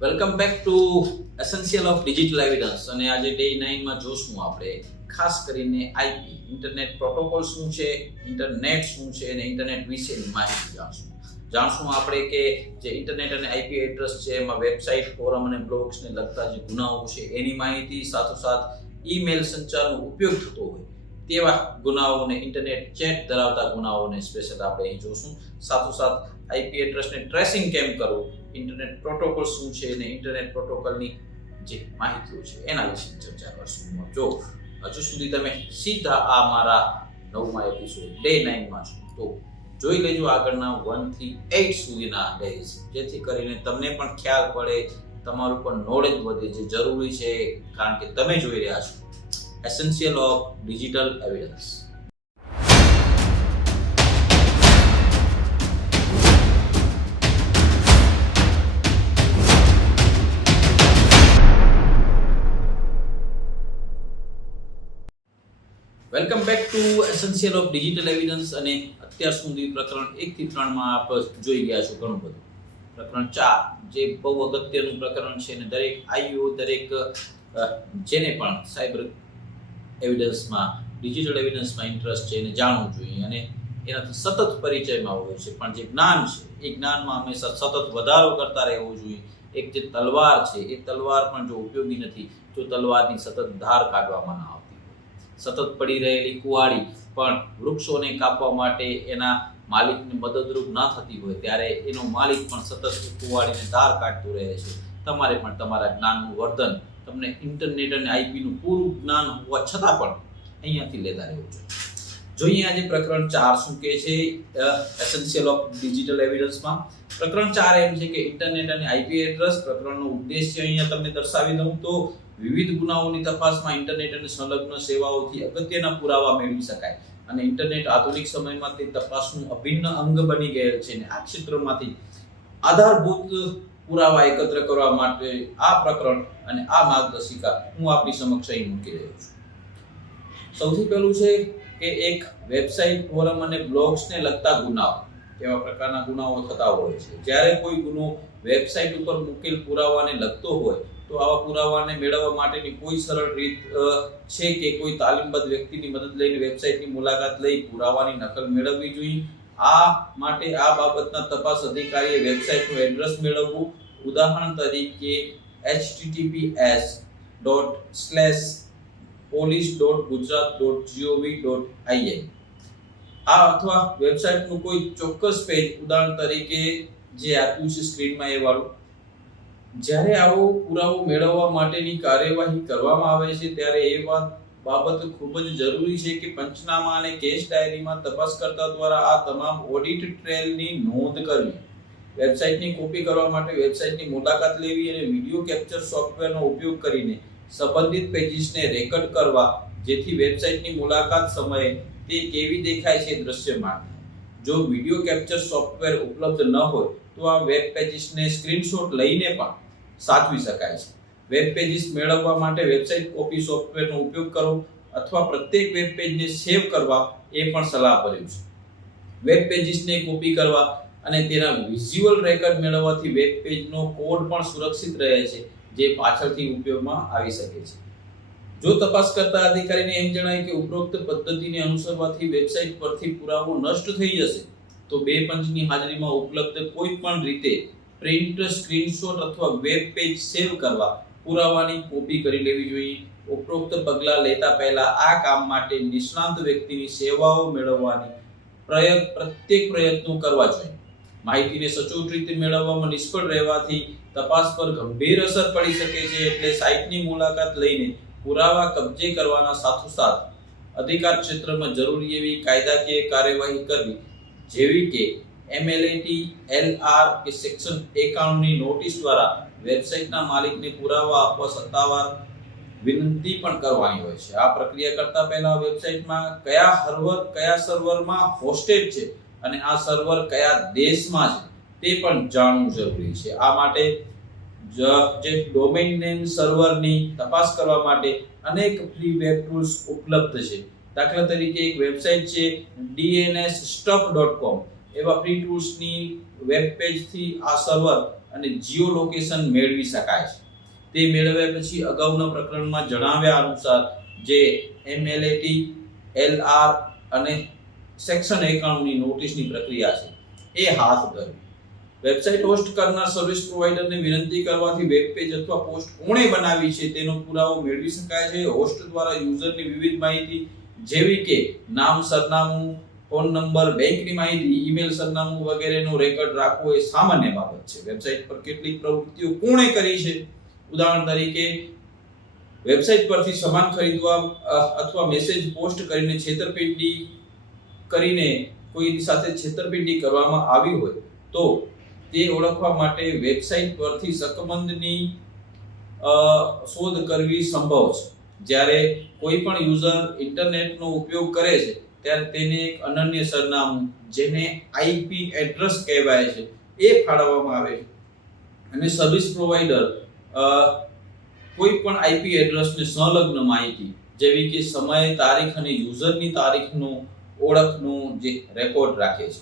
Welcome back to essential of digital evidence અને આજે day નાઇનમાં જોશું આપણે, ખાસ કરીને આઈપી ઇન્ટરનેટ પ્રોટોકોલ શું છે ઇન્ટરનેટ શું છે, અને ઇન્ટરનેટ વિશેની માહિતી જાણશું. જાણશું આપણે કે જે ઇન્ટરનેટ અને આઈપી એડ્રેસ છે, એમાં વેબસાઇટ ફોરમ અને બ્લોગ્સને લગતા જે ગુનાઓ છે, એની માહિતી સાથોસાથ ઈમેલ સંચારનો ઉપયોગ થતો હોય, તેવા ગુનાઓને ઇન્ટરનેટ ચેટ ધરાવતા ગુનાઓને સ્પેશિયલ આપણે અહીં જોશું. સાથોસાથ આઈપી એડ્રેસને ટ્રેસિંગ કેમ કરવું? ઇન્ટરનેટ પ્રોટોકોલ શું છે અને ઇન્ટરનેટ પ્રોટોકોલની જે માહિતીઓ છે એના વિશે ચર્ચા કરશું. જો હજુ સુધી તમે સીધા આ મારા નવમા એપિસોડ ડે નાઇનમાં છો, તો જોઈ લેજો આગળના વનથી એઇટ સુધીના ડેઝ જેથી કરીને તમને પણ ખ્યાલ પડે, તમારું પણ નોલેજ વધે, જે જરૂરી છે. કારણ કે તમે જોઈ રહ્યા છો. Essential of digital evidence welcome back to essential of digital evidence અને અત્યાર સુધી પ્રકરણ એકથી ત્રણમાં આપ જોઈ ગયા છો ઘણું બધું. પ્રકરણ ચાર, જે બહુ અગત્યનું પ્રકરણ છે અને દરેક આઈઓ, દરેક જેને પણ સાયબર એવિડન્સમાં ડિજિટલ એવિડન્સમાં ઇન્ટરેસ્ટ છે એને જાણવું જોઈએ અને એનાથી સતત પરિચયમાં હોય છે. પણ જે જ્ઞાન છે, એ જ્ઞાનમાં હંમેશા સતત વધારો કરતા રહેવો જોઈએ. એક જે તલવાર છે, એ તલવાર પણ જો ઉપયોગી નથી જો તલવારની સતત ધાર કાઢવામાં ના હોય સતત પડી રહેલી કુવાડી પણ વૃક્ષોને કાપવા માટે એના માલિકને મદદરૂપ ના થતી હોય, ત્યારે એનો માલિક પણ સતત કુવાડીને ધાર કાઢતો રહે છે. તમારે પણ તમારા જ્ઞાનનું વર્ધન તમને ઇન્ટરનેટ અને આઈપીનું પૂરું જ્ઞાન હોવા છતાં પણ અહીંયાથી લેતા રહેવું જોઈએ. જોઈએ આજે પ્રકરણ ચાર શું કહે છે એસેન્શિયલ ઓફ ડિજિટલ એવિડન્સમાં પ્રકરણ ચાર એમ છે કે ઇન્ટરનેટ અને આઈપી એડ્રેસ પ્રકરણનો ઉદ્દેશ્ય અહીંયા તમને દર્શાવી દઉં તો વિવિધ ગુનાઓની તપાસમાં ઇન્ટરનેટ અને સંલગ્ન સેવાઓથી અગત્યના પુરાવા મેળવી શકાય અને ઇન્ટરનેટ આધુનિક સમયમાં તે તપાસનું અભિન્ન અંગ બની ગયેલ છે અને આ ક્ષેત્રમાંથી આધારભૂત પુરાવા એકત્ર કરવા માટે આ પ્રકરણ અને આ માર્ગદર્શિકા હું આપની સમક્ષ અહીં મૂકી રહ્યો છું. સૌથી પહેલું છે કે એક વેબસાઇટ, ફોરમ અને બ્લોગ્સને લગતા ગુનાઓ, કેવા પ્રકારના ગુનાઓ થતા હોય છે. જ્યારે કોઈ ગુનો વેબસાઇટ ઉપર મૂકેલ પુરાવાને લગતો હોય તો આવા પુરાવાને મેળવવા માટેની કોઈ સરળ રીત છે કે કોઈ તાલીમબદ્ધ વ્યક્તિની મદદ લઈને વેબસાઇટની મુલાકાત લઈ પુરાવાની નકલ મેળવવી જોઈએ? આ માટે આ બાબતના તપાસ અધિકારીએ વેબસાઇટનું એડ્રેસ મેળવવું. ઉદાહરણ તરીકે https dot slash police dot Gujarat dot GOV dot IN આ અથવા વેબસાઇટનું કોઈ ચોક્કસ પેજ ઉદાહરણ તરીકે જે આપ્યું છે સ્ક્રીનમાં એ વાળું. જ્યારે આવો પુરાવો મેળવવા માટેની કાર્યવાહી કરવામાં આવે છે, ત્યારે એ વાત બાબત ખૂબ જ જરૂરી છે કે પંચનામા અને કેસ ડાયરીમાં તપાસકર્તા દ્વારા આ તમામ ઓડિટ ટ્રેલની નોંધ કરવી. વેબસાઇટની કોપી કરવા માટે વેબસાઇટની મુલાકાત લેવી અને વીડિયો કેપ્ચર સોફ્ટવેરનો ઉપયોગ કરીને સંબંધિત પેજીસને રેકોર્ડ કરવા, જેથી વેબસાઇટની મુલાકાત સમયે તે કેવી દેખાય છે દ્રશ્યમાન જો વીડિયો કેપ્ચર સોફ્ટવેર ઉપલબ્ધ ન હોય, તો આ વેબ પેજીસને સ્ક્રીનશોટ લઈને પણ સાચવી શકાય છે. વેબ પેજીસ મેળવવા માટે વેબસાઇટ કોપી સોફ્ટવેરનો ઉપયોગ કરો અથવા પ્રત્યેક વેબ પેજને સેવ કરવા એ પણ સલાહભર્યું છે. વેબ પેજીસને કોપી કરવા અને તેના વિઝ્યુઅલ રેકર્ડ મેળવવાથી વેબ પેજનો કોડ પણ સુરક્ષિત રહે છે, જે પાછળથી ઉપયોગમાં આવી શકે છે. જો તપાસ કરતા અધિકારીને એમ જણાય કે ઉપરોક્ત પદ્ધતિને અનુસરવાથી વેબસાઇટ પરથી પુરાવો નષ્ટ થઈ જશે, તો બે પંચની હાજરીમાં ઉપલબ્ધ કોઈ પણ રીતે પ્રિન્ટ, સ્ક્રીનશોટ અથવા વેબ પેજ સેવ કરવા પુરાવાની કોપી કરી લેવી જોઈએ. ઉપરોક્ત પગલાં લેતા પહેલા આ કામ માટે નિષ્ણાંત વ્યક્તિની સેવાઓ મેળવવાની પ્રયત્ન, પ્રત્યેક પ્રયત્નો કરવા જોઈએ. માહિતીને સચોટ રીતે મેળવવામાં નિષ્ફળ રહેવાથી તપાસ પર ગંભીર અસર પડી શકે છે એટલે સાઇટની મુલાકાત લઈને પુરાવા કબજે કરવાના સાથોસાથ અધિકાર ક્ષેત્રમાં જરૂરી એવી કાયદાકીય કાર્યવાહી કરવી. જેવી કે એમએલએટી એલઆર કે સેક્શન એકાણુંની નોટિસ દ્વારા વેબસાઇટના માલિકને પુરાવા આપવા સત્તાવાર વિનંતી પણ કરવાની હોય છે. આ પ્રક્રિયા કરતા પહેલા વેબસાઇટમાં કયા સર્વર કયા સર્વરમાં હોસ્ટેડ છે અને આ સર્વર કયા દેશમાં છે તે પણ જાણવું જરૂરી છે. આ માટે જ- ડોમેન નેમ સર્વરની તપાસ કરવા માટે અનેક ફ્રી વેબ ટૂલ્સ ઉપલબ્ધ છે. દાખલા તરીકે એક વેબસાઇટ છે dnsstuff.com એવા ફ્રી ટૂલ્સની વેબ પેજથી આ સર્વર અને જીઓ લોકેશન મેળવી શકાય છે. તે મેળવ્યા પછી અગાઉના પ્રકરણમાં જણાવ્યા અનુસાર જે એમએલએટી એલઆર અને સેક્શન એકાણુંની નોટિસની પ્રક્રિયા છે, એ હાથ ધરવી વેબસાઇટ હોસ્ટ કરનાર સર્વિસ પ્રોવાઇડરને વિનંતી કરવાથી વેબ પેજ અથવા પોસ્ટ કોણે બનાવી છે તેનો પુરાવો મેળવી શકાય છે. હોસ્ટ દ્વારા યુઝરની વિવિધ માહિતી જેવી કે નામ, સરનામું ફોન નંબર, બેંકની માહિતી, ઈમેલ સરનામું વગેરેનો રેકોર્ડ રાખવો એ સામાન્ય બાબત છે. વેબસાઇટ પર કેટલીક પ્રવૃત્તિઓ કોણે કરી છે. ઉદાહરણ તરીકે, વેબસાઇટ પરથી સામાન ખરીદવા અથવા મેસેજ પોસ્ટ કરીને છેતરપિંડી કરીને કોઈ સાથે છેતરપિંડી કરવામાં આવી હોય, તો તે ઓળખવા માટે વેબસાઇટ પરથી સકમંદની શોધ કરવી સંભવ છે. જ્યારે કોઈ પણ યુઝર ઇન્ટરનેટનો ઉપયોગ કરે છે ત્યારે તેને એક અનન્ય સરનામું, જેને આઈપી એડ્રેસ કહેવાય છે, એ ફાળવવામાં આવે છે. અને સર્વિસ પ્રોવાઈડર કોઈ પણ આઈપી એડ્રેસને સંલગ્ન માહિતી, જેવી કે સમય, તારીખ અને યુઝરની તારીખનું ઓળખનું જે રેકોર્ડ રાખે છે.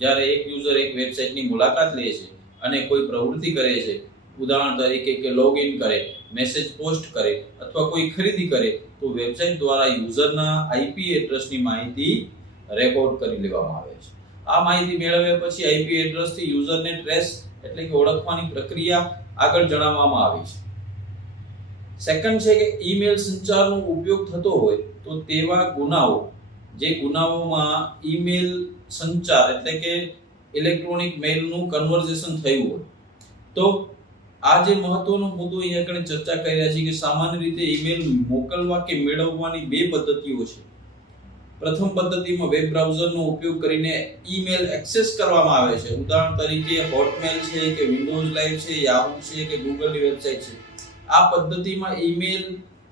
જ્યારે એક યુઝર એક વેબસાઇટની મુલાકાત લે છે અને કોઈ પ્રવૃત્તિ કરે છે, ઉદાહરણ તરીકે કે લોગિન કરે મેસેજ પોસ્ટ કરે અથવા કોઈ ખરીદી કરે તો વેબસાઇટ દ્વારા યુઝરના આઈપી એડ્રેસની માહિતી રેકોર્ડ કરી લેવામાં આવે છે. આ માહિતી મેળવ્યા પછી આઈપી એડ્રેસથી યુઝરને ટ્રેસ એટલે કે ઓળખવાની પ્રક્રિયા આગળ જણાવવામાં આવી છે. સેકન્ડ છે કે ઈમેલ સંચારનો ઉપયોગ થતો હોય તો તેવા ગુનાઓ, જે ગુનાઓમાં ઈમેલ સંચાર એટલે કે ઇલેક્ટ્રોનિક મેઇલનું કન્વર્ઝેશન થયું હોય, તો આ જે મહત્વનો મુદ્દો અહીંયા આગળ ચર્ચા કરી રહ્યા છીએ કે સામાન્ય રીતે ઈમેલ મોકલવા કે મેળવવાની બે પદ્ધતિઓ છે. પ્રથમ પદ્ધતિમાં વેબ બ્રાઉઝરનો ઉપયોગ કરીને ઈમેલ એક્સેસ કરવામાં આવે છે. ઉદાહરણ તરીકે હોટમેલ છે કે વિન્ડોઝ લાઈવ છે યાહુ છે કે ગૂગલની વેબસાઇટ છે. આ પદ્ધતિમાં ઈમેલ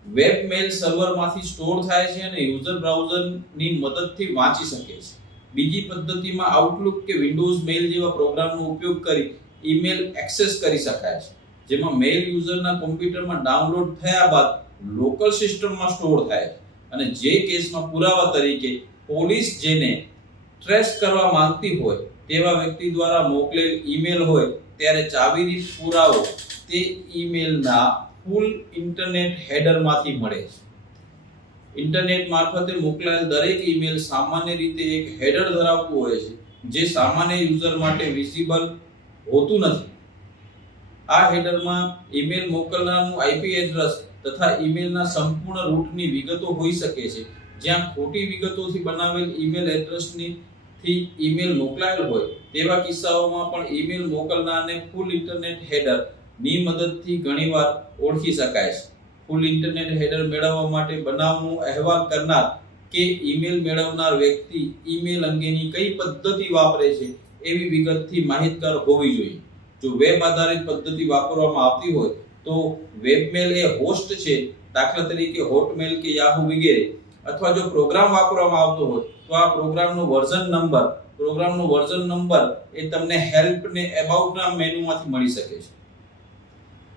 વેબ મેલ સર્વરમાંથી સ્ટોર થાય છે અને યુઝર બ્રાઉઝરની મદદથી વાંચી શકે છે. બીજી પદ્ધતિમાં આઉટલુક કે વિન્ડોઝ મેલ જેવા પ્રોગ્રામનો ઉપયોગ કરી ઈમેલ એક્સેસ કરી શકાય છે. જેમાં મેલ યુઝરના કોમ્પ્યુટરમાં ડાઉનલોડ થયા બાદ લોકલ સિસ્ટમમાં સ્ટોર થાય છે. અને જે કેસમાં પુરાવા તરીકે પોલીસ જેને ટ્રેસ કરવા માંગતી હોય, તેવા વ્યક્તિ દ્વારા મોકલેલ ઈમેલ હોય, ત્યારે ચાવીની પુરાવો તે ઈમેલના ફૂલ ઇન્ટરનેટ હેડરમાંથી મળે છે. ઇન્ટરનેટ મારફતે મોકલાયેલ દરેક ઈમેલ સામાન્ય રીતે એક હેડર ધરાવતું હોય છે, જે સામાન્ય યુઝર માટે વિઝિબલ હોતું નથી. આ હેડરમાં ઈમેલ મોકલનારનું આઈપી એડ્રેસ તથા ઈમેલના સંપૂર્ણ રૂટની વિગતો હોઈ શકે છે. જ્યાં ખોટી વિગતોથી બનાવેલ ઈમેલ એડ્રેસની થી ઈમેલ મોકલાયેલ હોય, તેવા કિસ્સાઓમાં પણ ઈમેલ મોકલનારને ફૂલ ઇન્ટરનેટ હેડરની મદદથી ઘણીવાર ઓળખી શકાય છે. ફૂલ ઇન્ટરનેટ હેડર મેળવવા માટે બનાવનું અહેવાલ કરનાર કે ઈમેલ મેળવનાર વ્યક્તિ ઈમેલ અંગેની કઈ પદ્ધતિ વાપરે છે, એવી વિગતથી માહિતગાર હોવી જોઈએ. જો વેબ આધારિત પદ્ધતિ વાપરવામાં આવતી હોય, તો વેબમેલ એ હોસ્ટ છે, દાખલા તરીકે હોટમેલ કે યાહુ વગેરે. અથવા જો પ્રોગ્રામ વાપરવામાં આવતો હોય, તો આ પ્રોગ્રામનો વર્ઝન નંબર પ્રોગ્રામનો વર્ઝન નંબર એ તમને હેલ્પ ને એબાઉટ ના મેનુમાંથી મળી શકે છે.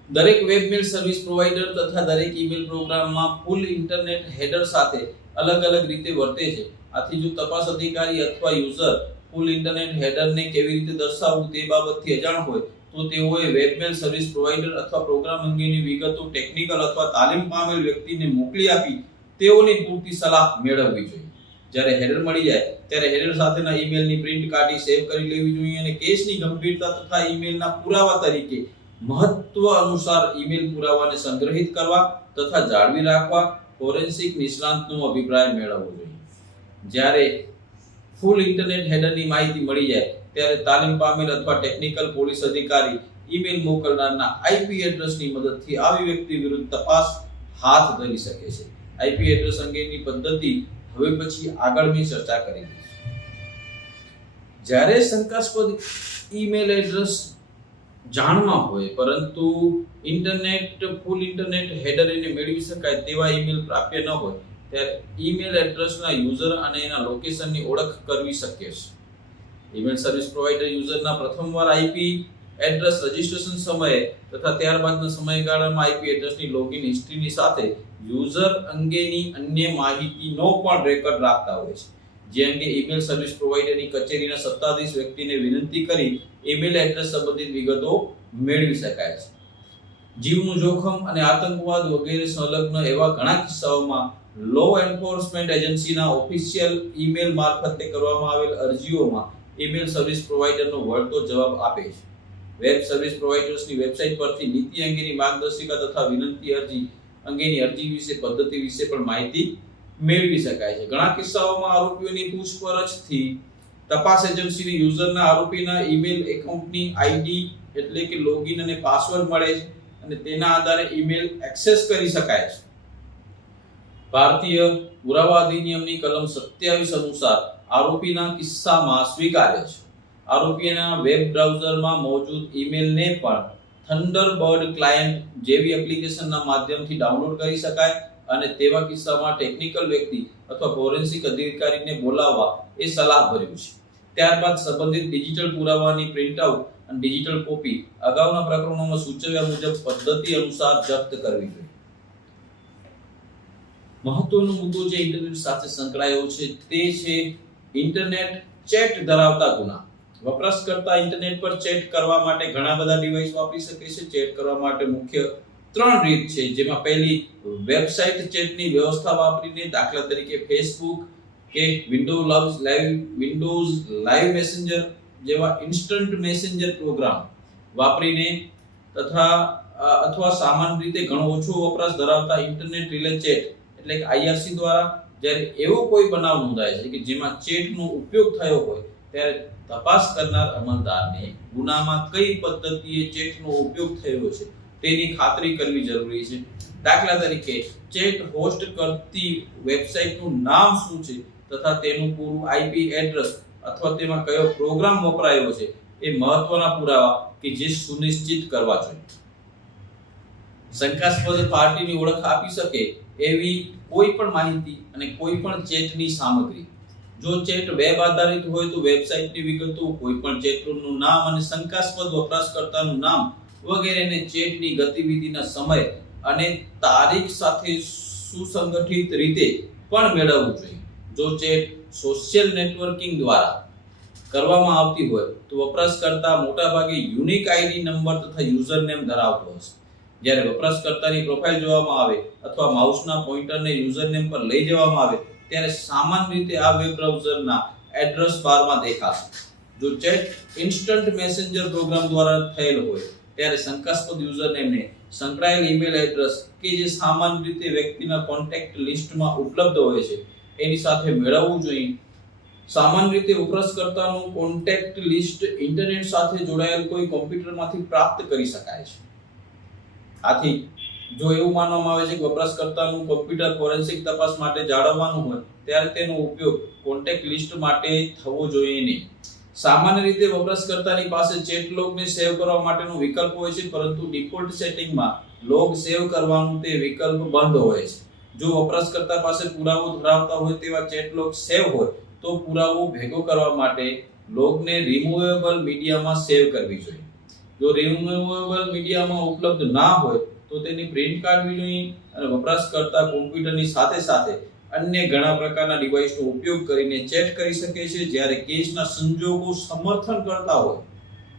દરેક વેબમેલ સર્વિસ પ્રોવાઇડર તથા દરેક ઈમેલ પ્રોગ્રામમાં ફૂલ ઇન્ટરનેટ હેડર સાથે અલગ અલગ રીતે વર્તે છે. આથી જો તપાસ અધિકારી અથવા યુઝર ફૂલ ઇન્ટરનેટ હેડરને કેવી રીતે દર્શાવવું તે બાબતથી અજાણ હોય, તો તેઓએ વેબમેલ સર્વિસ પ્રોવાઇડર અથવા પ્રોગ્રામ અંગેની વિગતો, ટેકનિકલ અથવા તાલીમ પામેલ વ્યક્તિને મોકલી આપી, તેઓની પૂરતી સલાહ મેળવવી જોઈએ. જ્યારે હેડર મળી જાય, ત્યારે હેડર સાથેના ઈમેલની પ્રિન્ટ કાઢી સેવ કરી લેવી જોઈએ અને કેસની ગંભીરતા તથા ઈમેલના પુરાવા તરીકે મહત્વ અનુસાર ઈમેલ પુરાવાને સંગ્રહિત કરવા તથા જાળવી રાખવા ફોરેન્સિક નિષ્ણાંતનો અભિપ્રાય મેળવવો જોઈએ. જ્યારે ફૂલ ઇન્ટરનેટ હેડરની માહિતી મળી જાય, ત્યારે તાલીમ પામેલ અથવા ટેકનિકલ પોલીસ અધિકારી ઈમેલ મોકલનારના આઈપી એડ્રેસની મદદથી આવી વ્યક્તિ વિરુદ્ધ તપાસ હાથ ધરી શકે છે. આઈપી એડ્રેસ અંગેની પદ્ધતિ હવે પછી આગળની ચર્ચા કરી જ્યારે શંકાસ્પદ ઈમેલ એડ્રેસ જાણમાં હોય, પરંતુ ઇન્ટરનેટ, ફૂલ ઇન્ટરનેટ હેડર એને મેળવી શકાય તેવા ઈમેલ પ્રાપ્ય ન હોય ત્યારે ઈમેલ એડ્રેસના યુઝર અને એના લોકેશનની ઓળખ કરવી શક્ય છે. ઈમેલ સર્વિસ પ્રોવાઇડર યુઝરના પ્રથમવાર આઈપી એડ્રેસ રજિસ્ટ્રેશન સમયે તથા ત્યારબાદના સમયગાળામાં આઈપી એડ્રેસની લોગિન હિસ્ટ્રીની સાથે યુઝર અંગેની અન્ય માહિતીનો પણ રેકોર્ડ રાખતા હોય છે. જે અંગે ઈમેલ સર્વિસ પ્રોવાઇડરની કચેરીના સત્તાધીશ વ્યક્તિને વિનંતી કરી ઈમેલ એડ્રેસ સંબંધિત વિગતો મેળવી શકાય છે. જીવનું જોખમ અને આતંકવાદ વગેરે સંલગ્ન એવા ઘણા કિસ્સાઓમાં લો એન્ફોર્સમેન્ટ એજન્સીના ઓફિશિયલ ઈમેલ મારફતે કરવામાં આવેલ અરજીઓમાં ઈમેલ સર્વિસ પ્રોવાઇડરનો વળતો જવાબ આપે છે. વેબ સર્વિસ પ્રોવાઇડર્સની વેબસાઇટ પરથી નીતિ અંગેની માર્ગદર્શિકા તથા વિનંતી અરજી અંગેની અરજી વિશે, પદ્ધતિ વિશે પણ માહિતી મેળવી શકાય છે. ઘણા કિસ્સાઓમાં આરોપીઓની પૂછપરછથી તપાસ એજન્સીની યુઝરના આરોપીના ઈમેલ એકાઉન્ટની આઈડી એટલે કે લોગિન અને પાસવર્ડ મળે છે. અને તેના આધારે ઈમેલ એક્સેસ કરી શકાય છે. ભારતીય પુરાવા અધિનિયમની કલમ સત્યાવીસ અનુસાર આરોપીના કિસ્સામાં સ્વીકાર્ય છે. આરોપીના વેબ બ્રાઉઝરમાં મોજૂદ ઈમેલને પણ થંડરબર્ડ ક્લાયન્ટ જેવી એપ્લિકેશનના માધ્યમથી ડાઉનલોડ કરી શકાય અને તેવા કિસ્સામાં ટેકનિકલ વ્યક્તિ અથવા ફોરેન્સિક અધિકારીને બોલાવવા એ સલાહ ભર્યું છે. ત્યારબાદ સંબંધિત ડિજિટલ પુરાવાની પ્રિન્ટઆઉટ અને ડિજિટલ કોપી અગાઉના પ્રકરણોમાં સૂચવ્યા મુજબ પદ્ધતિ અનુસાર જપ્ત કરવી જોઈએ. મહત્વનો મુદ્દો જે ઇન્ટરનેટ સાથે સંકળાયો છે તે છે ઇન્ટરનેટ ચેટ ધરાવતા ગુના. વપરાશકર્તા ઇન્ટરનેટ પર ચેટ કરવા માટે ઘણા બધા ડિવાઇસ વાપરી શકે છે. ચેટ કરવા માટે મુખ્ય ત્રણ રીત છે, જેમાં પહેલી, વેબસાઇટ ચેટની વ્યવસ્થા વાપરીને દાખલા તરીકે ફેસબુક કે window live Windows Live Messenger જેવા ઇન્સ્ટન્ટ મેસેન્જર પ્રોગ્રામ વાપરીને તથા અથવા સામાન્ય રીતે ઘણો ઓછો વપરાશ ધરાવતા ઇન્ટરનેટ રિલે ચેટ એટલે કે આઈઆરસી દ્વારા જ્યારે એવો કોઈ બનાવ નોંધાય છે કે જેમાં ચેટનો ઉપયોગ થયો હોય, ત્યારે તપાસ કરનાર અમલદારને ગુનામાં કઈ પદ્ધતિએ ચેટનો ઉપયોગ થયો છે તેની ખાતરી કરવી જરૂરી છે. દાખલા તરીકે ચેટ હોસ્ટ કરતી વેબસાઇટનું નામ શું છે તથા તેનું પૂરું આઈપી એડ્રેસ અથવા તેમાં કયો પ્રોગ્રામ વપરાયો છે એ મહત્વના પુરાવા કે જે સુનિશ્ચિત કરવા જોઈએ. શંકાસ્પદ પાર્ટીની ઓળખ આપી શકે એવી કોઈ પણ માહિતી અને કોઈ પણ ચેટની સામગ્રી. જો ચેટ વેબ આધારિત હોય તો વેબસાઇટની વિગતો, કોઈ પણ ચેટરૂમનું નામ અને શંકાસ્પદ વપરાશકર્તાનું નામ વગેરેને ચેટની ગતિવિધિના સમય અને તારીખ સાથે સુસંગઠિત રીતે પણ મેળવવું જોઈએ. જો ચેટ સોશિયલ નેટવર્કિંગ દ્વારા કરવામાં આવતી હોય તો વપરાશકર્તા મોટાભાગે યુનિક આઈડી નંબર તથા યુઝર નેમ ધરાવતો હશે જ્યારે વપરાશકર્તાની પ્રોફાઇલ જોવામાં આવે અથવા માઉસના પોઇન્ટરને યુઝર નેમ પર લઈ જવામાં આવે ત્યારે સામાન્ય રીતે આ વેબ બ્રાઉઝરના એડ્રેસ બારમાં દેખાશે. જો ચેટ ઇન્સ્ટન્ટ મેસેન્જર પ્રોગ્રામ દ્વારા થયેલ હોય ત્યારે શંકાસ્પદ યુઝર નેમને સંકળાયેલ ઈમેલ એડ્રેસ કે જે સામાન્ય રીતે વ્યક્તિના કોન્ટેક્ટ લિસ્ટમાં ઉપલબ્ધ હોય છે એની સાથે મેળવવું જોઈએ. સામાન્ય રીતે વપરાશકર્તાનું કોન્ટેક્ટ લિસ્ટ ઇન્ટરનેટ સાથે જોડાયેલ કોઈ કોમ્પ્યુટરમાંથી પ્રાપ્ત કરી શકાય છે. આથી, જો એવું માનવામાં આવે છે કે વપરાશકર્તાનું કોમ્પ્યુટર ફોરેન્સિક તપાસ માટે જાળવવાનું હોય, ત્યારે તેનો ઉપયોગ કોન્ટેક્ટ લિસ્ટ માટે થવો જોઈએ નહીં. સામાન્ય રીતે વપરાશકર્તાની પાસે ચેટ લોગને સેવ કરવા માટેનો વિકલ્પ હોય છે, પરંતુ ડિફોલ્ટ સેટિંગમાં લોગ સેવ કરવાનું તે વિકલ્પ બંધ હોય છે. જો વપરાશકર્તા પાસે પુરાવો ધરાવતા હોય તેવા ચેટ લોગ સેવ હોય, તો પુરાવો ભેગો કરવા માટે લોગને રિમૂવેબલ મીડિયામાં સેવ કરવી જોઈએ. જો રિમૂવેબલ મીડિયામાં ઉપલબ્ધ ના હોય, તો તેની પ્રિન્ટ કાઢવી જોઈએ અને વપરાશકર્તા કોમ્પ્યુટરની સાથે સાથે અન્ય ઘણા પ્રકારના ડિવાઇસનો ઉપયોગ કરીને ચેટ કરી શકે છે. જ્યારે કેસના સંજોગો સમર્થન કરતા હોય,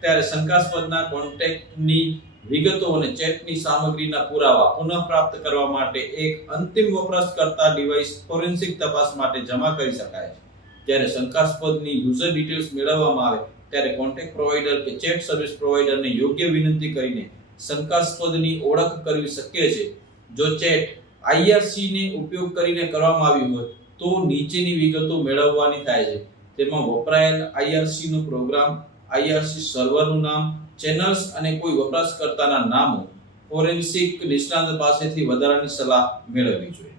ત્યારે શંકાસ્પદના કોન્ટેક્ટની વિગતો અને ચેટની સામગ્રીના પુરાવા પુનઃપ્રાપ્ત કરવા માટે એક અંતિમ વપરાશકર્તા ડિવાઇસ ફોરેન્સિક તપાસ માટે જમા કરી શકાય છે. જ્યારે શંકાસ્પદની યુઝર ડિટેલ્સ મેળવવામાં આવે, ત્યારે કોન્ટેક્ટ પ્રોવાઇડર કે ચેટ સર્વિસ પ્રોવાઇડરને યોગ્ય વિનંતી કરીને શંકાસ્પદની ઓળખ કરવી શક્ય છે. જો ચેટ આઈઆરસીને ઉપયોગ કરીને કરવામાં આવી હોય, તો નીચેની વિગતો મેળવવાની થાય છે. તેમાં વપરાયેલ આઈઆરસીનો પ્રોગ્રામ, આઈઆરસી સર્વરનું નામ ચેનલ્સ અને કોઈ વપરાશકર્તાના નામો ફોરેન્સિક નિષ્ણાંત પાસેથી વધારાની સલાહ મેળવવી જોઈએ.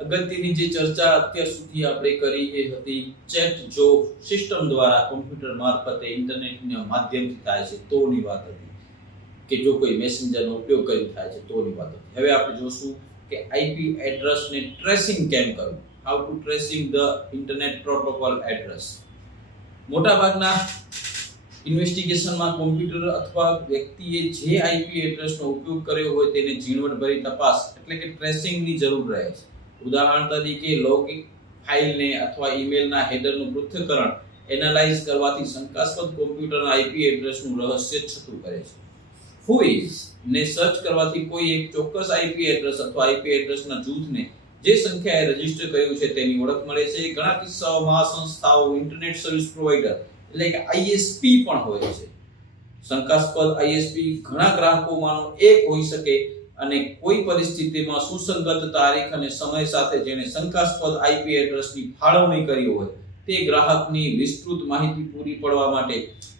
અગત્યની જે ચર્ચા અત્યાર સુધી આપણે કરી એ હતી ચેટ જો સિસ્ટમ દ્વારા કોમ્પ્યુટર મારફતે ઇન્ટરનેટના માધ્યમથી થાય છે તોની વાત હતી કે જો કોઈ મેસેન્જરનો ઉપયોગ કરી થાય છે તોની વાત હતી. હવે આપણે જોશું કે આઈપી એડ્રેસને ટ્રેસિંગ કેમ કરવું? How to tracing the internet protocol address મોટાભાગના ઇન્વેસ્ટિગેશનમાં કોમ્પ્યુટર અથવા વ્યક્તિએ જે આઈપી એડ્રેસનો ઉપયોગ કર્યો હોય તેને ઝીણવટભરી તપાસ એટલે કે ટ્રેસિંગની જરૂર રહે છે. ઉદાહરણ તરીકે લૌકિક ફાઇલને અથવા ઈમેલના હેડરનું પૃથ્થકરણ એનાલાઇઝ કરવાથી શંકાસ્પદ કોમ્પ્યુટરના આઈપી એડ્રેસનું રહસ્ય છતું કરે છે. હુઇઝ ને સર્ચ કરવાથી કોઈ એક ચોક્કસ આઈપી એડ્રેસ અથવા આઈપી એડ્રેસના જૂથને જે સંખ્યાએ રજિસ્ટર કર્યું છે તેની ઓળખ મળે છે. ઘણા કિસ્સાઓમાં સંસ્થાઓ ઇન્ટરનેટ સર્વિસ પ્રોવાઈડર એટલે કે આઈએસપી પણ હોય છે. શંકાસ્પદ આઈએસપી ઘણા ગ્રાહકોમાંનો એક હોઈ શકે અને કોઈ પરિસ્થિતિમાં સુસંગત તારીખ અને સમય સાથે જેણે શંકાસ્પદ આઈપી એડ્રેસની ફાળવણી કરી હોય, તે ગ્રાહકની વિસ્તૃત માહિતી પૂરી પાડવા માટે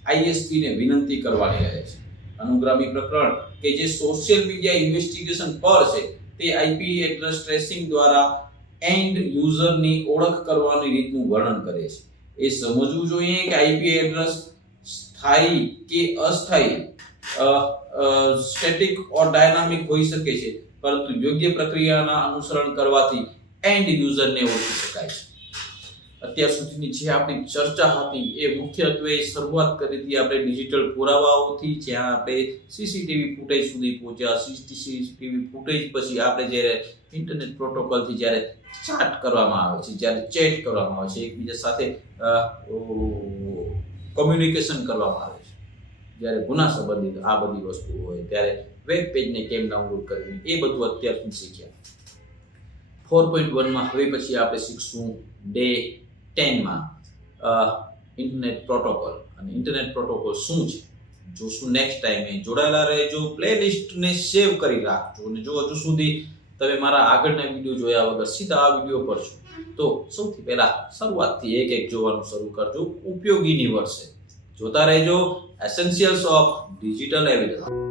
આઈએસપી ને વિનંતી કરવાની રહે છે. અનુગામી પ્રકરણ કે જે સોશિયલ મીડિયા ઇન્વેસ્ટિગેશન પર છે, તે આઈપી એડ્રેસ ટ્રેસિંગ દ્વારા એન્ડ યુઝરની ઓળખ કરવાની રીતનું વર્ણન કરે છે. એ સમજવું જોઈએ કે આઈપી એડ્રેસ સ્થાયી કે અસ્થાયી સ્ટેટિક ઓર ડાયનામિક હોઈ શકે છે. પરંતુ યોગ્ય પ્રક્રિયાના અનુસરણ કરવાથી એન્ડ યુઝરને ઓળખી શકાય છે. અત્યાર સુધીની જે આપણી ચર્ચા હતી એ મુખ્યત્વે શરૂઆત કરી હતી આપણે ડિજિટલ પુરાવાઓથી, જ્યાં આપણે સીસીટીવી ફૂટેજ સુધી પહોંચ્યા. સીસીટીવી ફૂટેજ પછી આપણે જ્યારે ઇન્ટરનેટ પ્રોટોકોલથી જ્યારે ચાટ કરવામાં આવે છે, જ્યારે ચેટ કરવામાં આવે છે, એકબીજા સાથે કોમ્યુનિકેશન કરવામાં આવે છે. જ્યારે ગુના સંબંધિત આ બધી વસ્તુઓ હોય, ત્યારે વેબ પેજને કેમ ડાઉનલોડ કરવી, એ બધું અત્યારથી શીખ્યા. ફોર પોઈન્ટ વનમાં હવે પછી આપણે શીખશું ડે ટેનમાં ઇન્ટરનેટ પ્રોટોકોલ અને ઇન્ટરનેટ પ્રોટોકોલ શું છે? જોશું નેક્સ્ટ ટાઈમે જોડાયેલા રહેજો પ્લેલિસ્ટને સેવ કરી રાખજો. અને જો હજુ સુધી તમે મારા આગળના વીડિયો જોયા વગર સીધા આ વીડિયો પર છો, તો સૌથી પહેલા શરૂઆતથી એક એક જોવાનું શરૂ કરજો. ઉપયોગી નીવડશે. જોતા રહેજો. Essentials of digital evidence